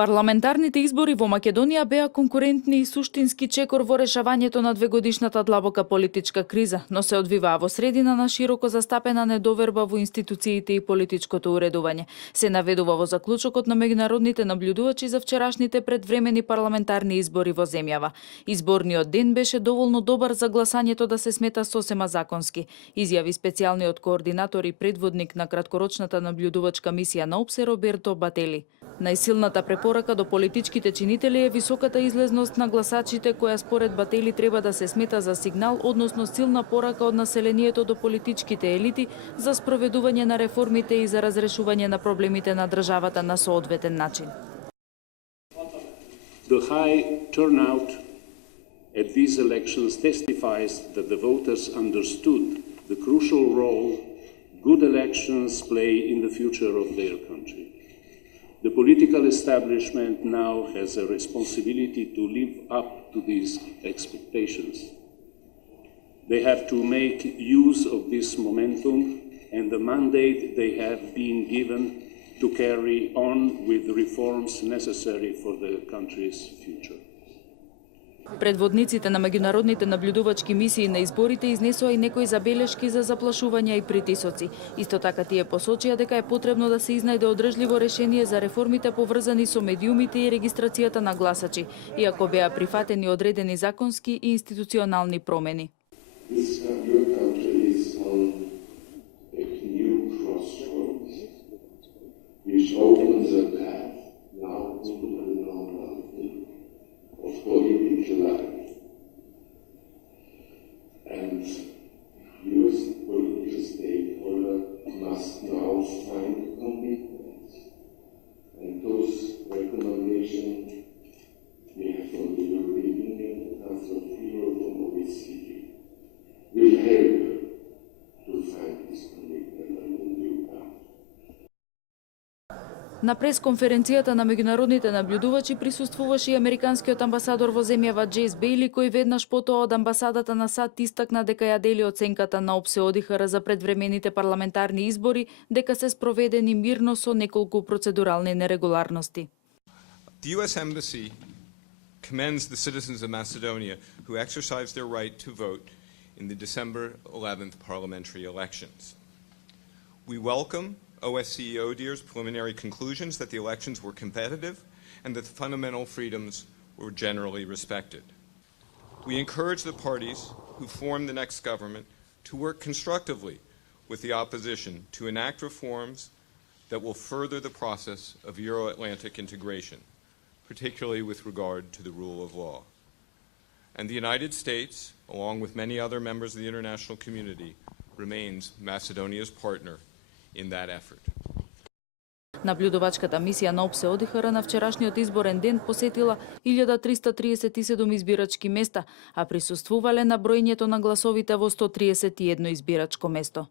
Парламентарните избори во Македонија беа конкурентни и суштински чекор во решавањето на двегодишната длабока политичка криза, но се одвиваа во средина на широко застапена недоверба во институциите и политичкото уредување. Се наведува во заклучокот на меѓународните наблюдувачи за вчерашните предвремени парламентарни избори во земјава. Изборниот ден беше доволно добар за гласањето да се смета сосема законски, изјави специјалниот координатор и предводник на краткорочната наблюдувачка мисија на ОПСЕ Роберто Батели. Најсилната препорака до политичките чинители е високата излезност на гласачите, која според Батели треба да се смета за сигнал, односно силна порака од населението до политичките елити за спроведување на реформите и за разрешување на проблемите на државата на соодветен начин. The high turnout at these elections testifies that the voters understood the crucial role good elections play in the future of their country. The political establishment now has a responsibility to live up to these expectations. They have to make use of this momentum and the mandate they have been given to carry on with the reforms necessary for the country's future. Предводниците на меѓународните наблюдувачки мисии на изборите изнесоа и некои забелешки за заплашувања и притисоци. Исто така тие посочија дека е потребно да се изнајде одржливо решение за реформите поврзани со медиумите и регистрацијата на гласачи, иако беа прифатени одредени законски и институционални промени. And you, political stakeholder, must now find commitments. And those recommendations we have from the European Union, the Council of Europe, and OECD will help to find this commitment on the new path. На пресконференцијата на меѓународните наблюдувачи присуствуваше и американскиот амбасадор во земјава Джейс Бејли, кој веднаш потоа од амбасадата на САД истакна дека ја дели оценката на ОПСЕ ОДИХР за предвремените парламентарни избори, дека се спроведени мирно со неколку процедурални нерегуларности. The US Embassy commends the citizens of Macedonia who exercised their right to vote in the December 11th parliamentary elections. We welcome OSCE ODIHR's preliminary conclusions that the elections were competitive and that the fundamental freedoms were generally respected. We encourage the parties who form the next government to work constructively with the opposition to enact reforms that will further the process of Euro-Atlantic integration, particularly with regard to the rule of law. And the United States, along with many other members of the international community, remains Macedonia's partner in that effort. Наблюдувачката мисија на ОПСЕ ОДИХР на вчерашниот изборен ден посетила 1337 избирачки места, а присуствувале на броењето на гласовите во 131 избирачко место.